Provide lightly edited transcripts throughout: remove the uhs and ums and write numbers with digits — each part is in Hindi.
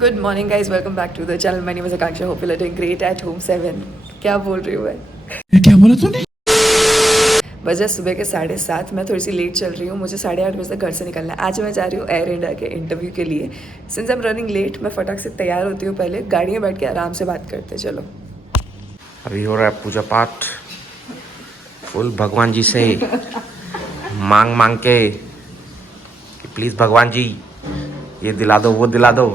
Good morning guys, welcome back to the channel. My name is Akanksha, hope you are doing great at home 7। क्या बोल रही हूँ मैं? क्या बोला तूने? बजे सुबह के 7:30। मैं थोड़ी सी लेट चल रही हूँ, मुझे 8:30 बजे तक घर से निकलना है। आज मैं जा रही हूँ एयर इंडिया के इंटरव्यू के लिए। Since I am running late, मैं फटाक से तैयार होती हूँ। पहले गाड़ी में बैठ के आराम से बात करते, चलो। अभी हो रहा है पूजा पाठ फुल भगवान जी से मांग मांग के कि प्लीज भगवान जी ये दिला दो वो दिला दो।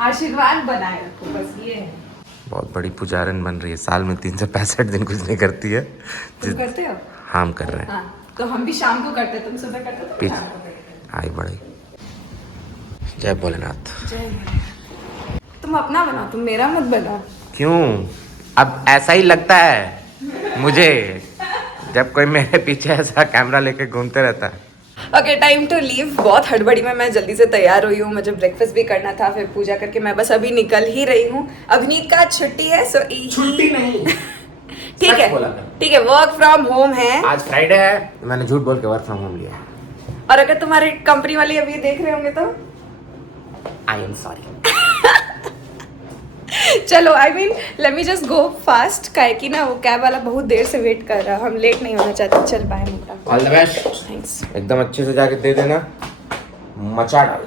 आशीर्वाद बनाए रखो, बस ये है। बहुत बड़ी पुजारन बन रही है, साल में 365 दिन कुछ नहीं करती है। तुम करते हो? हम कर रहे हैं। हाँ, तो हम भी शाम को करते, तुम सुबह करते हो, पीछे शाम को करते आई बड़ी। जय भोलेनाथ। हो। जय भोलेनाथ। तुम अपना बनाओ, तुम मेरा मत बनाओ। क्यों? अब ऐसा ही लगता है मुझे जब कोई मेरे पीछे ऐसा कैमरा लेके घूमते रहता है। Okay, time to leave. बहुत हड़बड़ी में मैं जल्दी से तैयार हुई हूँ। मुझे ब्रेकफास्ट भी करना था, फिर पूजा करके मैं बस अभी निकल ही रही हूँ। अभिनीत का छुट्टी है, सो छुट्टी नहीं ठीक है, ठीक है, वर्क फ्रॉम होम है। आज फ्राइडे है, मैंने झूठ बोल के वर्क फ्रॉम होम लिया। और अगर तुम्हारे कंपनी वाले अभी देख रहे होंगे तो आई एम सॉरी। चलो, I mean let me just go fast, काहे कि ना वो कैब वाला बहुत देर से वेट कर रहा है। हम लेट नहीं होना चाहते। चल बाय मोटा। All the best. थैंक्स। एकदम अच्छे से जाके दे देना, मचा डाल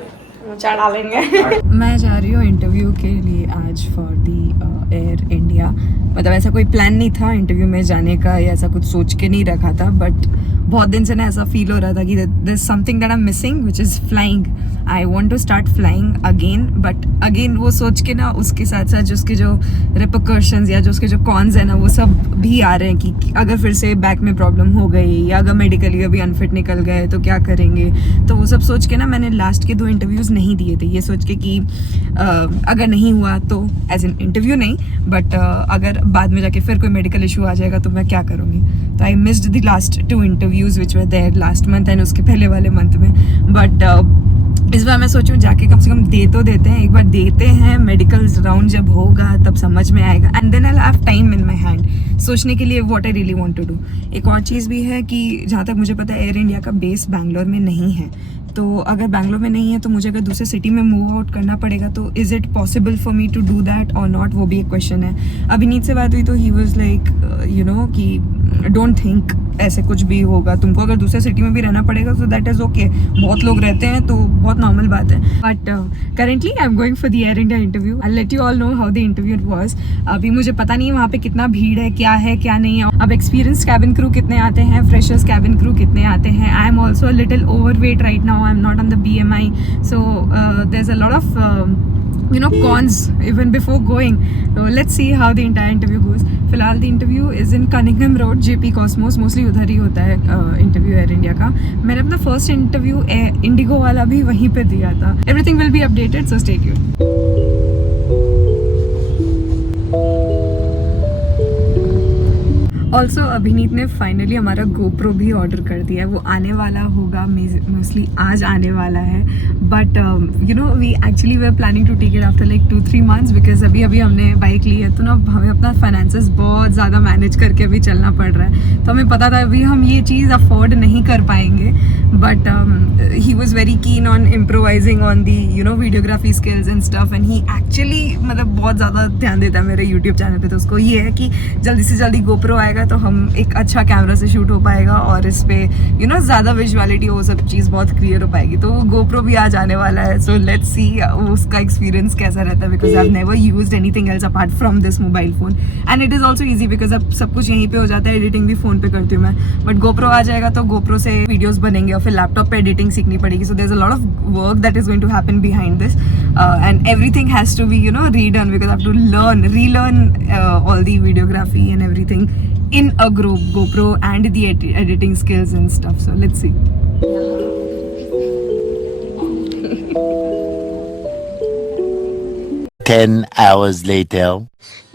मचा डालेंगे। मैं जा रही हूँ इंटरव्यू के लिए आज फॉर दी एयर इंडिया। मतलब ऐसा कोई प्लान नहीं था इंटरव्यू में जाने का, या ऐसा कुछ सोच के नहीं रखा था, बट बहुत दिन से ना ऐसा फील हो रहा था कि there is something that I am missing, which is flying. I want to start flying again, but again वो सोच के ना उसके साथ साथ जो उसके जो रिपरकशंस या जो उसके जो कॉन्स है ना, वो सब भी आ रहे हैं कि अगर फिर से बैक में प्रॉब्लम हो गई या अगर मेडिकली अभी अनफिट निकल गए तो क्या करेंगे। तो वो सब सोच के ना मैंने लास्ट के 2 इंटरव्यूज़ नहीं दिए थे, ये सोच के कि अगर नहीं हुआ तो एज एन इंटरव्यू नहीं, बट अगर बाद में जाके फिर कोई मेडिकल इशू आ जाएगा तो मैं क्या करूँगी। तो I missed the last 2 interviews which were there last month and उसके पहले वाले मंथ में। बट इस बार मैं सोचूं जाके कम से कम दे तो देते हैं, एक बार देते हैं। मेडिकल राउंड जब होगा तब समझ में आएगा, and then I have time in my hand सोचने के लिए what I really want to do. एक और चीज़ भी है कि जहाँ तक मुझे पता है एयर इंडिया का बेस बैंगलोर में नहीं है, तो अगर बैंगलोर में नहीं है तो मुझे अगर दूसरे सिटी में मूव आउट करना पड़ेगा, तो is it possible for me to do that और नॉट, वो भी एक क्वेश्चन है। अभिनीत से बात हुई तो he was like you know कि डोंट थिंक ऐसे कुछ भी होगा, तुमको अगर दूसरे सिटी में भी रहना पड़ेगा तो दैट इज़ ओके। बहुत लोग रहते हैं तो बहुत नॉर्मल बात है। But currently I am going for the air India interview. I let you all know how the interview it was. अभी मुझे पता नहीं है वहाँ पे कितना भीड़ है, क्या नहीं है। अब एक्सपीरियंस कैबिन क्रू कितने आते हैं, फ्रेशर्स कैबिन क्रू कितने आते हैं। I am also a little over weight right now, I am not on the BMI, so there's a lot of cons even before going. So let's see how the entire interview goes. फिलहाल the interview is in Cunningham Road, JP Cosmos, mostly उधर ही होता है इंटरव्यू एयर इंडिया का। मैंने अपना फर्स्ट इंटरव्यू इंडिगो वाला भी वहीं पे दिया था। Everything will be updated, so stay tuned. Also अभिनीत ने फाइनली हमारा GoPro भी ऑर्डर कर दिया है। वो आने वाला होगा, मोस्टली आज आने वाला है, but we actually we are planning to take it after like 2-3 months, because अभी हमने बाइक ली है, तो ना हमें अपना फाइनेंसेस बहुत ज़्यादा मैनेज करके अभी चलना पड़ रहा है। तो हमें पता था अभी हम ये चीज़ अफोर्ड नहीं कर पाएंगे, but he was very keen on improvising on the videography skills and stuff, and he actually मतलब बहुत ज़्यादा ध्यान देता है मेरे यूट्यूब चैनल पे। तो उसको ये है कि जल्दी से जल्दी GoPro आएगा तो हम एक अच्छा कैमरा से शूट हो पाएगा और इस पे ज़्यादा विजुअलिटी, वो सब चीज़ बहुत क्लियर हो पाएगी। तो GoPro भी आज आने वाला है, सो लेट्स सी उसका एक्सपीरियंस कैसा रहता है, because I have never used anything else apart from this mobile phone, and it is also easy because अब सब कुछ यहीं पे हो जाता है। एडिटिंग भी फ़ोन पे करती हूँ मैं, बट GoPro आ जाएगा तो GoPro से वीडियोज़ बनेंगे और फिर लैपटॉप पे एडिटिंग सीखनी पड़ेगी। So there is a lot of work that is going to happen behind this, and everything has to be redone because I have to relearn all the videography and everything in a group, GoPro and the editing skills and stuff. So let's see. 10 hours later.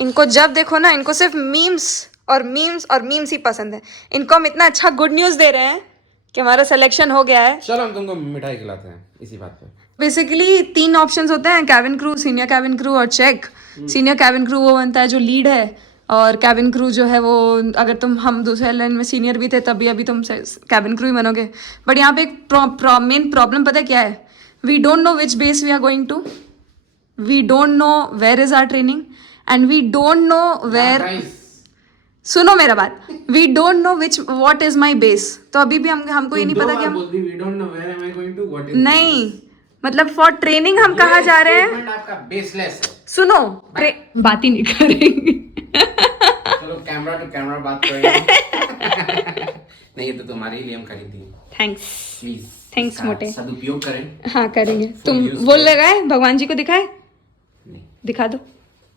इनको जब देखो ना, इनको सिर्फ मीम्स और मीम्स ही पसंद है। इनको हम इतना अच्छा गुड न्यूज़ दे रहे हैं कि हमारा सिलेक्शन हो गया है। चलो हम तुमको मिठाई खिलाते हैं इसी बात पे। बेसिकली 3 ऑप्शंस होते हैं, cabin crew, senior cabin crew और चेक। सीनियर कैबिन क्रू वो बनता है जो लीड है, और कैबिन क्रू जो है वो, अगर हम दूसरे एयरलाइन में सीनियर भी थे तभी अभी तुम कैबिन क्रू ही बनोगे। बट यहाँ पे एक मेन प्रॉब्लम पता है क्या है? We don't know which base we are going to. We don't know where is our training and we don't know where, सुनो मेरा बात, we don't know which what is my base. तो अभी भी हमको ये नहीं पता कि हम नहीं, मतलब फॉर ट्रेनिंग हम कहाँ जा रहे हैं। आपका बेसलेस है। सुनो, बात ही नहीं करेंगे। चलो कैमरा टू कैमरा बात करेंगे। नहीं, ये तो तुम्हारे लिए हम खरीदी। थैंक्स, प्लीज थैंक्स मोटे, सदुपयोग करें। हाँ करेंगे। तुम बोल लगाए भगवान जी को दिखाए? नहीं। दिखा दो,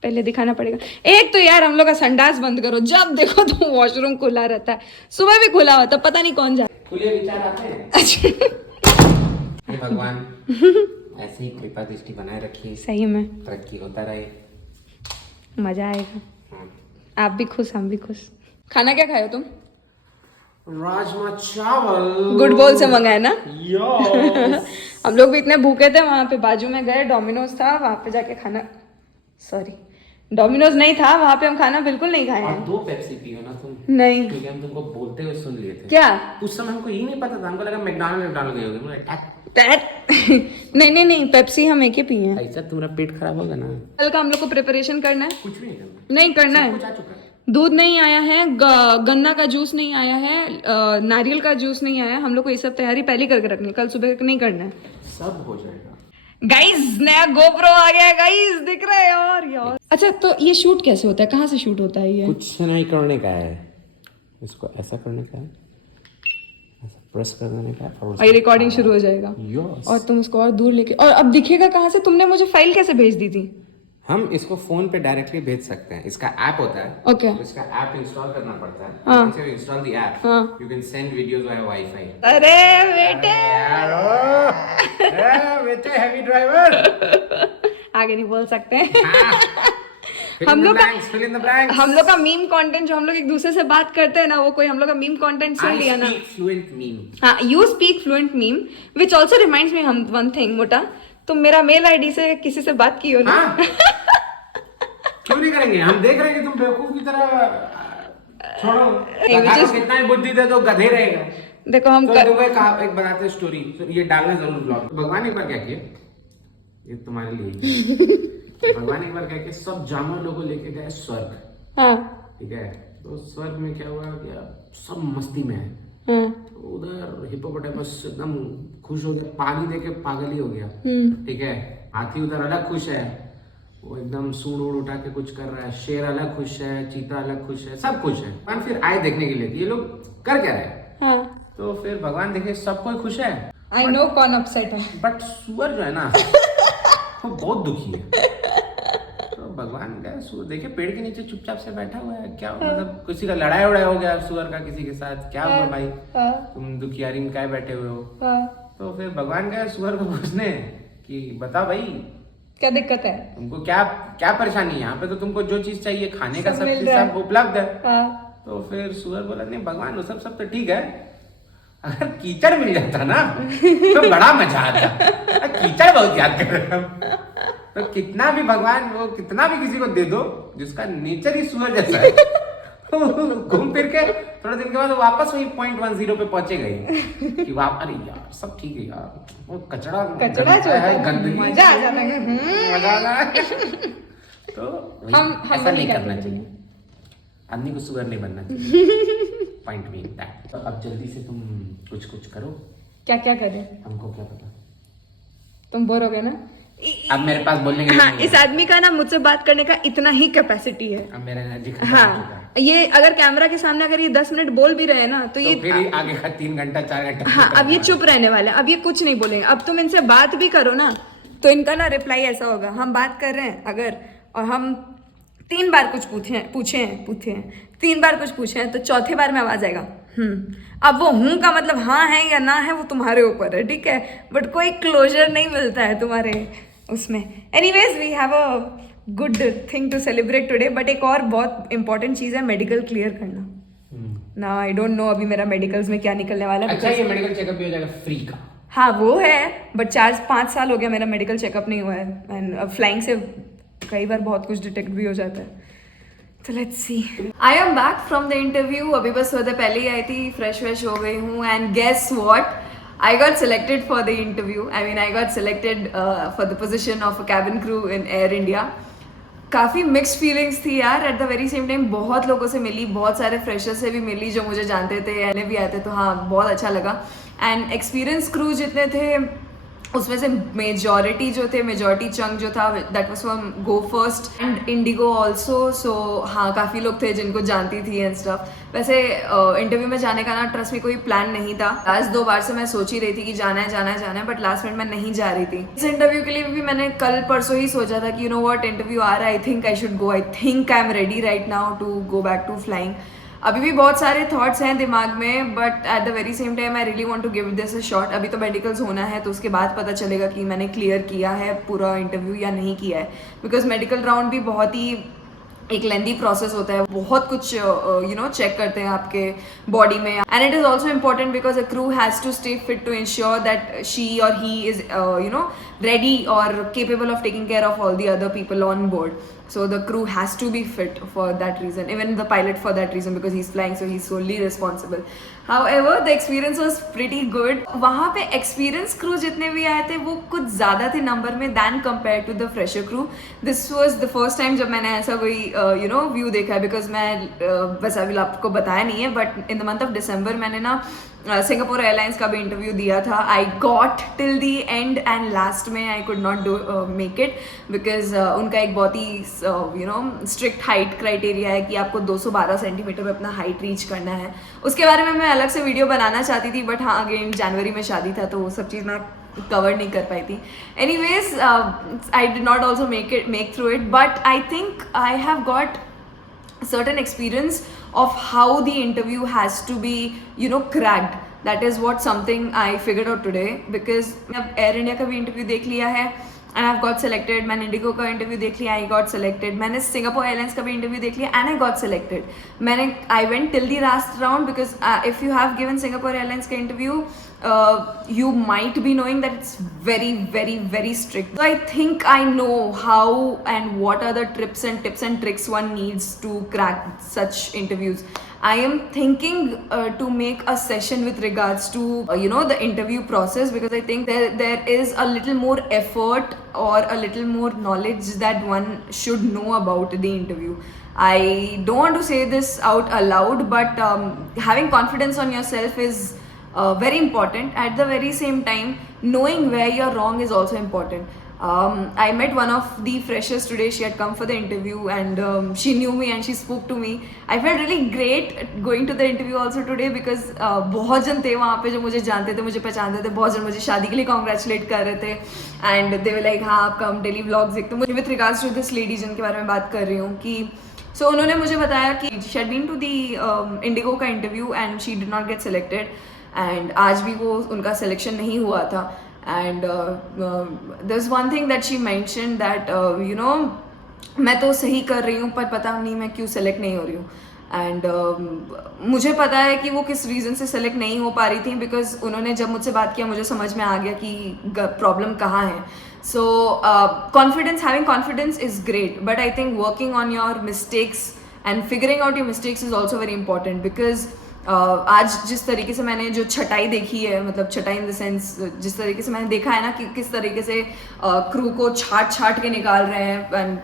पहले दिखाना पड़ेगा। एक तो यार हम लोग का संडास बंद करो, जब देखो तो वॉशरूम खुला रहता है, सुबह भी खुला होता, पता नहीं कौन जाए। खुले विचार आते हैं। हे भगवान ऐसे ही कृपा दृष्टि बनाए रखिए, सही में तरक्की होता रहे, मजा आएगा। हाँ। आप भी खुश, हम भी खुश। खाना क्या खाए हो तुम? राजमा चावल गुड बोल से मंगाए ना? यस। हम लोग भी इतने भूखे थे, वहां पे बाजू में गए, डोमिनोज था, वहां पे जाके खाना, सॉरी डोमिनोज नहीं था, वहां पे हम खाना बिल्कुल नहीं खाए और हैं। 2 पेप्सी पियो ना तुम। नहीं, क्योंकि हम तुमको बोलते हुए सुन लिए थे। क्या? उस समय हमको ये नहीं पता था, हमको लगा मैकडॉनल्ड गए होगे। नहीं, पेप्सी हम एक ही पिए हैं। ऐसा तुम्हारा पेट खराब होगा ना। कल का हम लोग को प्रिपरेशन करना है। कुछ भी नहीं करना, नहीं करना कुछ है। आ चुका है। दूध नहीं आया है, गन्ना का जूस नहीं आया है, नारियल का जूस नहीं आया, हम लोग को ये सब तैयारी पहले करके रखनी है, कल सुबह नहीं करना है। सब हो जाएगा। गाइस नया गोप्रो आ गया है गाइस, दिख रहा है यार। अच्छा तो ये शूट कैसे होता है, कहाँ से शूट होता है ये? कुछ नहीं करने का है, इसको ऐसा करने का है, ऐसा प्रेस कर देने का है और ये रिकॉर्डिंग शुरू हो जाएगा। यस। और तुम उसको और दूर लेके, और अब दिखेगा कहाँ से? तुमने मुझे फाइल कैसे भेज दी थी? हम इसको फोन पे डायरेक्टली भेज सकते हैं, इसका ऐप होता है। ओके। तो इसका ऐप इंस्टॉल करना पड़ता है। हाँ। Once you install the app, हाँ। you can send videos via Wi-Fi। अरे बेटे, बेटे हैवी ड्राइवर। आगे नहीं बोल सकते हैं। Fill in the blanks। हम लोग का मीम कंटेंट जो हम लोग एक दूसरे से बात करते हैं ना, वो कोई हम लोग का मीम कंटेंट सुन लिया ना। I speak fluent meme। हाँ, you speak fluent meme, which also reminds me हम वन थिंग मोटा, तुम मेरा मेल आईडी से किसी से बात की हो ना? हाँ? क्यों नहीं करेंगे? हम देख रहे हैं कि तुम बेवकूफ की तरह छोड़ो, गधा को कितना ही बुद्धि दे दो, गधे रहेगा। देखो हम तो देखो एक बनाते हैं स्टोरी, ये डालना जरूर ब्लॉग। भगवान एक बार क्या किए, ये तुम्हारे लिए। भगवान एक बार क्या किए, सब जानवर लोगों लेके गए स्वर्ग। हाँ ठीक है, तो स्वर्ग में क्या हुआ कि सब मस्ती में है। हाँ तो उधर हिप्पोपोटामस एकदम खुश हो गया, पानी देके पागल ही हो गया। ठीक है, हाथी उधर अलग खुश है, वो एकदम सूंड उड़ उठा के कुछ कर रहा है। शेर अलग खुश है, चीता अलग खुश है, सब खुश है। भगवान फिर आए देखने के लिए कि ये लोग कर क्या रहे हैं। हाँ। तो फिर भगवान देखे सब कोई खुश है, आई नो कौन अपसेट है। बट सुअर जो है ना वो बहुत दुखी है। तो भगवान गए, सुअर देखे पेड़ के नीचे चुपचाप से बैठा हुआ है। क्या मतलब किसी का लड़ाई उड़ाई हो गया सुअर का किसी के साथ, क्या हुआ भाई, तुम दुखियारी में क्या बैठे हुए हो? तो फिर भगवान गए सुअर को पूछने कि बता भाई क्या दिक्कत है, तुमको क्या क्या परेशानी है? यहाँ पे तो तुमको जो चीज चाहिए खाने का सब सब मिल चीज रहा है। सब उपलब्ध है। हाँ। तो फिर सुअर बोला नहीं भगवान वो सब तो ठीक है, अगर कीचड़ मिल जाता ना तो बड़ा मजा आता। कीचड़ बहुत याद कर रहे हैं हम। तो कितना भी भगवान वो कितना भी किसी को दे दो जिसका नेचर ही सुअर जैसा है, घूम फिर के थोड़े दिन के बाद वापस वही 0.10 पे पहुंचेगा ही कि वाप अरे यार सब ठीक है यार, वो कचड़ा जो है, गंदगी, मजा आ जाता है। मजा आ रहा है। तो हम ऐसा नहीं नहीं करना करते। चाहिए, आदमी को सुअर नहीं बनना चाहिए। Point mean that. तो अब जल्दी से तुम कुछ करो। क्या क्या करें, हमको क्या पता, तुम बोर हो गए ना। अब मेरे पास बोलने के लिए हाँ, नहीं इस है। आदमी का ना मुझसे बात करने का इतना ही कैपेसिटी है। अब मेरा एनर्जी खत्म हो चुका है। हाँ, ये अगर कैमरा के सामने अगर ये 10 मिनट बोल भी रहे हैं ना तो तो ये फिर ही आगे का 3 घंटा 4 घंटा हाँ, अब ये चुप रहने वाले हैं, अब ये कुछ नहीं बोलेंगे। अब तुम इनसे बात भी करो ना तो इनका ना रिप्लाई ऐसा होगा, हम बात कर रहे हैं अगर, और हम 3 बार कुछ पूछे हैं 3 बार कुछ पूछे हैं, तो चौथे बार में आवाज आएगा अब वो हूं का मतलब हाँ है या ना है वो तुम्हारे ऊपर है, ठीक है, बट कोई क्लोजर नहीं मिलता है तुम्हारे उसमें। Anyways we have a good thing to celebrate today, but एक और बहुत इंपॉर्टेंट चीज है मेडिकल क्लियर करना ना। आई डोंट नो अभी मेरा मेडिकल्स में क्या निकलने वाला है। अच्छा, ये मेडिकल चेकअप भी हो जाएगा फ्री का? हाँ वो है, बट 4-5 साल हो गया मेरा मेडिकल चेकअप नहीं हुआ है, एंड अब फ्लाइंग से कई बार बहुत कुछ डिटेक्ट भी हो जाता है। तो let's see. I am back from the interview, अभी बस थोड़ी देर पहले ही आई थी, फ्रेश हो गई हूँ, and guess what, I got selected for the interview. I mean, I got selected for the position of a cabin crew in Air India. काफ़ी मिक्स्ड फीलिंग्स थी यार. Eight the very same time बहुत लोगों से मिली, बहुत सारे फ्रेशर्स से भी मिली जो मुझे जानते थे, एने भी आए थे, तो हाँ बहुत अच्छा लगा. एंड एक्सपीरियंस क्रू जितने थे उसमें से मेजॉरिटी चंक जो था that was from Go First and IndiGo also. So हाँ काफ़ी लोग थे जिनको जानती थी एंड स्टफ. वैसे इंटरव्यू में जाने का ना ट्रस्ट में कोई प्लान नहीं था. लास्ट 2 बार से मैं सोच ही रही थी कि जाना है बट लास्ट मिनट में नहीं जा रही थी. इस इंटरव्यू के लिए भी मैंने कल परसों ही सोचा था कि यू नो व्हाट, इंटरव्यू आ रहा है, I think I should go, I think I am ready right now to go back to flying. अभी भी बहुत सारे थॉट्स हैं दिमाग में but at the very same time I really want to give this a shot. अभी तो मेडिकल्स होना है तो उसके बाद पता चलेगा कि मैंने क्लियर किया है पूरा इंटरव्यू या नहीं किया है. बिकॉज मेडिकल राउंड भी बहुत ही एक लेंदी प्रोसेस होता है. बहुत कुछ यू नो चेक करते हैं आपके बॉडी में. And it is also important because a crew has to stay fit to ensure that she or he is you know ready or capable of taking care of all the other people on board. So the crew has to be fit for that reason, even the pilot for that reason, because he's flying, so he's solely responsible. However, the experience was pretty good. वहाँ पे experience crew जितने भी आए थे वो कुछ ज़्यादा थे नंबर में than compared to the fresher crew. This was the first time जब मैंने ऐसा कोई you know view देखा है, because मैं वैसा भी आपको बताया नहीं है but in the month of December मैंने ना सिंगापुर एयरलाइंस का भी इंटरव्यू दिया था. I got till the end and last में I could not do make it because उनका एक बहुत ही you know strict height criteria है कि आपको 212 सेंटीमीटर पे अपना हाइट रीच करना है. उसके बारे में मैं अलग से वीडियो बनाना चाहती थी बट हाँ अगेन जनवरी में शादी था तो वो सब चीज़ मैं कवर नहीं कर पाई थी. Anyways I did not also make through it but I think I have got certain experience of how the interview has to be you know cracked. That is what something I figured out today because अब एयर इंडिया का भी इंटरव्यू देख लिया है and I've got selected. मैंने इंडिगो का इंटरव्यू देख लिया, I got selected. मैंने सिंगापुर एयरलाइंस का भी इंटरव्यू देख लिया and I got selected. I went till the last round because if you have given Singapore Airlines का interview you might be knowing that it's very very very strict. So I think I know how and what are the tips and tricks one needs to crack such interviews. I am thinking to make a session with regards to you know the interview process because I think there is a little more effort or a little more knowledge that one should know about the interview. I don't want to say this out aloud but having confidence on yourself is very important. At the very same time knowing where you're wrong is also important. I met one of the freshers today. She had come for the interview and she knew me and she spoke to me. I felt really great going to the interview also today because बहुत जन थे वहाँ पे जो मुझे जानते थे, मुझे पहचानते थे. बहुत जन मुझे शादी के लिए congratulate कर रहे थे and they were like हाँ आपका हम डेली व्लॉग्स देखते हैं. मुझे with regards to this lady जिनके बारे में बात कर रही हूँ कि so उन्होंने मुझे बताया कि she had been to the Indigo का interview and she did not get selected and आज भी वो उनका selection नहीं हुआ था. And there's one thing that she mentioned that you know मैं तो सही कर रही हूँ पर पता नहीं मैं क्यों सेलेक्ट नहीं हो रही हूँ. एंड मुझे पता है कि वो किस रीज़न से सेलेक्ट नहीं हो पा रही थी बिकॉज उन्होंने जब मुझसे बात किया मुझे समझ में आ गया कि प्रॉब्लम कहाँ है. सो confidence, having confidence is great but I think working on your mistakes and figuring out your mistakes is also very important because आज जिस तरीके से मैंने जो छटाई देखी है, मतलब छटाई इन द सेंस जिस तरीके से मैंने देखा है ना कि किस तरीके से क्रू को छाट के निकाल रहे हैं and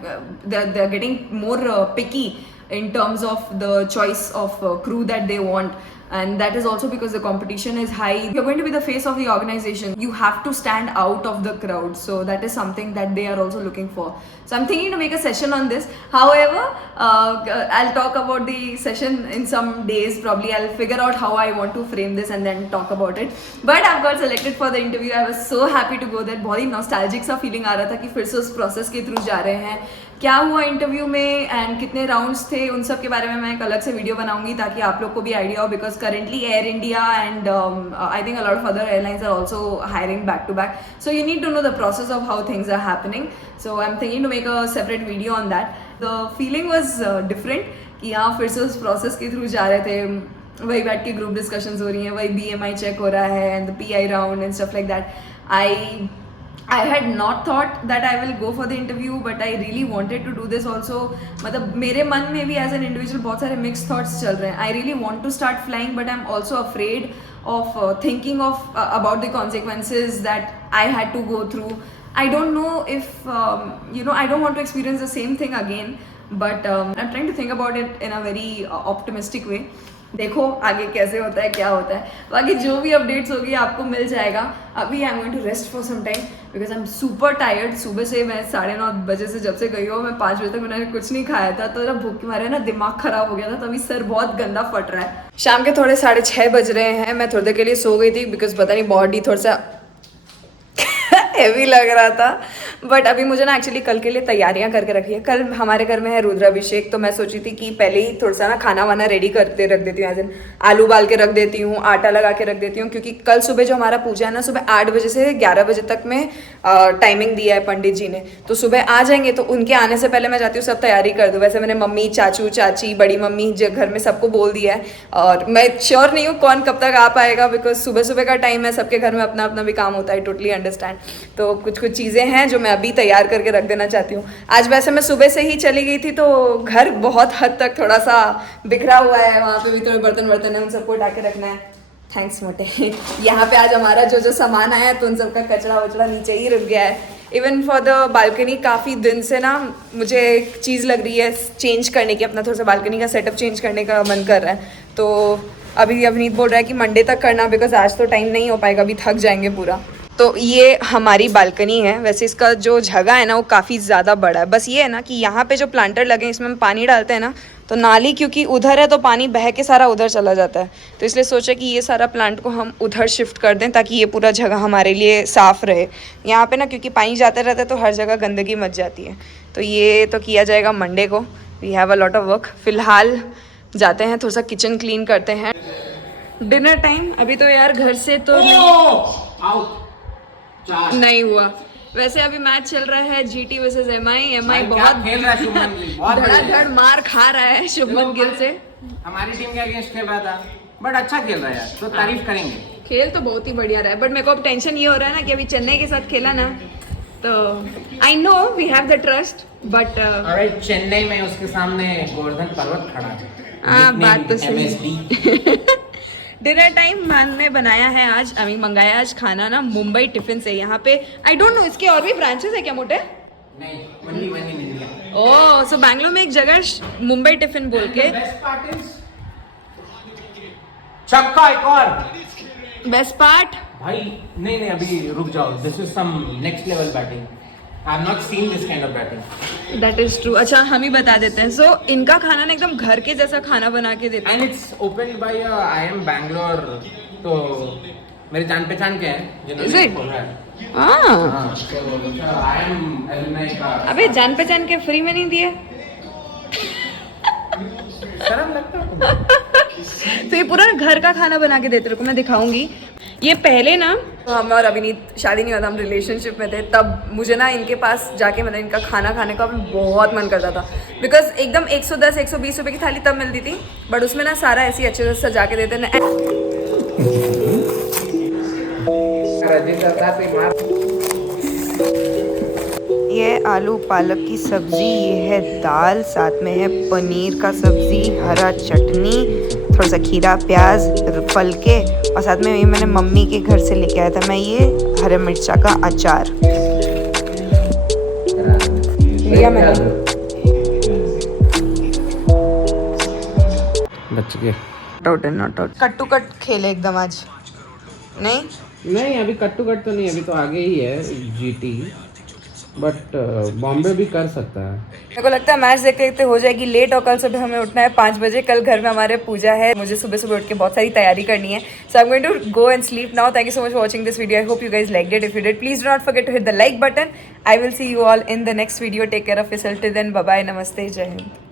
they are getting more picky in terms of the choice of crew that they want. And that is also because the competition is high. You're going to be the face of the organization. You have to stand out of the crowd. So that is something that they are also looking for. So I'm thinking to make a session on this. However, I'll talk about the session in some days. Probably I'll figure out how I want to frame this and then talk about it. But I've got selected for the interview. I was so happy to go there. बहुत ही nostalgic सा feeling आ रहा था कि फिर से उस process के through जा रहे हैं. क्या हुआ इंटरव्यू में एंड कितने राउंड्स थे उन सब के बारे में मैं एक अलग से वीडियो बनाऊंगी ताकि आप लोग को भी आइडिया हो because currently Air India and I think a lot of other airlines are also hiring back to back. So you need to know the process of how things are happening. So I am thinking to make a separate video on that. The feeling was different कि यहाँ फिर से उस प्रोसेस के थ्रू जा रहे थे. वही बैठ के ग्रुप डिस्कशंस हो रही हैं, वही BMI चेक हो रहा है and the PI round and stuff like that. I had not thought that I will go for the interview, but I really wanted to do this also. मतलब मेरे मन में भी as an individual बहुत सारे mixed thoughts चल रहे हैं. I really want to start flying, but I'm also afraid of thinking of about the consequences that I had to go through. I don't know if I don't want to experience the same thing again, but I'm trying to think about it in a very optimistic way. देखो आगे कैसे होता है, क्या होता है. बाकी जो भी अपडेट्स होगी आपको मिल जाएगा. अभी I am going to rest for some time because I am super tired. सुबह से मैं 9:30 बजे से जब से गई हूँ, मैं 5 बजे तक मैंने कुछ नहीं खाया था, तो भूख के मारे ना दिमाग खराब हो गया था, तभी सर बहुत गंदा फट रहा है. शाम के थोड़े 6:30 बज रहे हैं. मैं थोड़ी देर के लिए सो गई थी बिकॉज पता नहीं बॉडी थोड़ा सा हेवी लग रहा था. बट अभी मुझे ना एक्चुअली कल के लिए तैयारियां करके रखी है. कल हमारे घर में है रुद्राभिषेक, तो मैं सोची थी कि पहले ही थोड़ा सा ना खाना वाना रेडी करते रख देती हूँ. एज इन आलू बाल के रख देती हूँ, आटा लगा के रख देती हूँ, क्योंकि कल सुबह जो हमारा पूजा है ना, सुबह 8 बजे से 11 बजे तक में टाइमिंग दिया है पंडित जी ने. तो सुबह आ जाएंगे, तो उनके आने से पहले मैं चाहती हूँ सब तैयारी कर दूँ. वैसे मैंने मम्मी, चाचू, चाची, बड़ी मम्मी जो घर में सबको बोल दिया है, और मैं श्योर नहीं हूँ कौन कब तक आ पाएगा, बिकॉज सुबह सुबह का टाइम है, सबके घर में अपना अपना भी काम होता है. Totally understand. तो कुछ कुछ चीज़ें हैं जो मैं अभी तैयार करके रख देना चाहती हूँ. आज वैसे मैं सुबह से ही चली गई थी, तो घर बहुत हद तक थोड़ा सा बिखरा हुआ है. वहाँ पे भी थोड़े बर्तन है, उन सबको उठा के रखना है. थैंक्स मोटे. यहाँ पे आज हमारा जो सामान आया है, तो उन सबका कचरा वचड़ा नीचे ही रुक गया है. इवन फॉर द बालकनी काफ़ी दिन से ना मुझे एक चीज़ लग रही है चेंज करने की. अपना थोड़ा सा बालकनी का सेटअप चेंज करने का मन कर रहा है. तो अभी अवनीत बोल रहा है कि मंडे तक करना, बिकॉज आज तो टाइम नहीं हो पाएगा, अभी थक जाएंगे पूरा. तो ये हमारी बालकनी है. वैसे इसका जो जगह है ना वो काफ़ी ज़्यादा बड़ा है. बस ये है ना कि यहाँ पे जो प्लांटर लगे हैं, इसमें हम पानी डालते हैं ना, तो नाली क्योंकि उधर है तो पानी बह के सारा उधर चला जाता है. तो इसलिए सोचा कि ये सारा प्लांट को हम उधर शिफ्ट कर दें, ताकि ये पूरा जगह हमारे लिए साफ़ रहे. यहाँ पे ना क्योंकि पानी जाता रहता है तो हर जगह गंदगी मच जाती है. तो ये तो किया जाएगा मंडे को. We have a lot of work. फ़िलहाल जाते हैं, थोड़ा सा किचन क्लीन करते हैं. Dinner time. अभी तो यार घर से तो नहीं हुआ. वैसे अभी मैच चल रहा है GT वर्सेस MI बहुत खेल रहा है शुभमन गिल, बहुत धड़ाधड़ मार खा रहा है शुभमन गिल से. हमारी टीम के अगेंस्ट खेल रहा था, बट अच्छा खेल रहा है यार, तो तारीफ करेंगे. खेल तो बहुत ही बढ़िया रहा है, बट मेरे को अब टेंशन ये हो रहा है ना कि अभी चेन्नई के साथ खेला ना, तो I know we have the trust, but अरे चेन्नई में उसके सामने गोवर्धन पर्वत खड़ा है. हाँ बात तो सही. MSD. डिनर टाइम ने बनाया है आज, अभी मंगाया आज खाना ना मुंबई टिफिन से. यहाँ पे आई डोंट नो इसके और भी ब्रांचेस है क्या मोटे? नहीं, only one in India. ओह, सो बैंगलोर में एक जगह मुंबई टिफिन बोल के. Best part is छक्का एक और. बेस्ट पार्ट भाई नहीं अभी रुक जाओ. This is some next level batting. I have not seen this kind of batting. That is true. अच्छा हम ही बता देते हैं. सो इनका खाना ना एकदम घर के जैसा खाना बना के देते हैं. And it's open by IIM Bangalore. तो मेरे जान पहचान के हैं Is जिन्होंने it? खोला है. हाँ. हाँ, तो IIM alumni का. अबे जान पहचान के फ्री में नहीं दिए. शर्म लगता है तुम्हें? तो ये पूरा घर का खाना बना के देते, रुको मैं दिखाऊंगी. ये पहले ना हम और अभिनीत शादी नहीं हुआ था, हम रिलेशनशिप में थे, तब मुझे ना इनके पास जाके मतलब इनका खाना खाने का बहुत मन करता था. बिकॉज एकदम 110-120 रुपए की थाली तब मिलती थी, बट उसमें ना सारा ऐसे ही अच्छे से सजा के देते ना. ये आलू पालक की सब्जी, ये है दाल, साथ में है पनीर का सब्जी, हरा चटनी, थोड़ा सा खीरा प्याज फल के, और साथ में ये मैंने मम्मी के घर से लेके आया था मैं ये हरे मिर्चा का अचार लिया मैंने. बच गए. Not out. Cut to cut खेले एकदम आज. नहीं अभी कट टू कट तो नहीं, अभी तो आगे ही है GT, बट बॉम्बे भी कर सकता है. मेरे को लगता है मैच देखते देखते हो जाएगी लेट, और कल सुबह हमें उठना है 5 बजे. कल घर में हमारे पूजा है, मुझे सुबह सुबह उठ के बहुत सारी तैयारी करनी है. So I am going to go and sleep now. Thank you so much for watching this video. I hope you guys liked it. If you did please do not forget to hit the like button. I will see you all in the next video. Take care of yourself. Till then bye bye, नमस्ते, जय हिंद.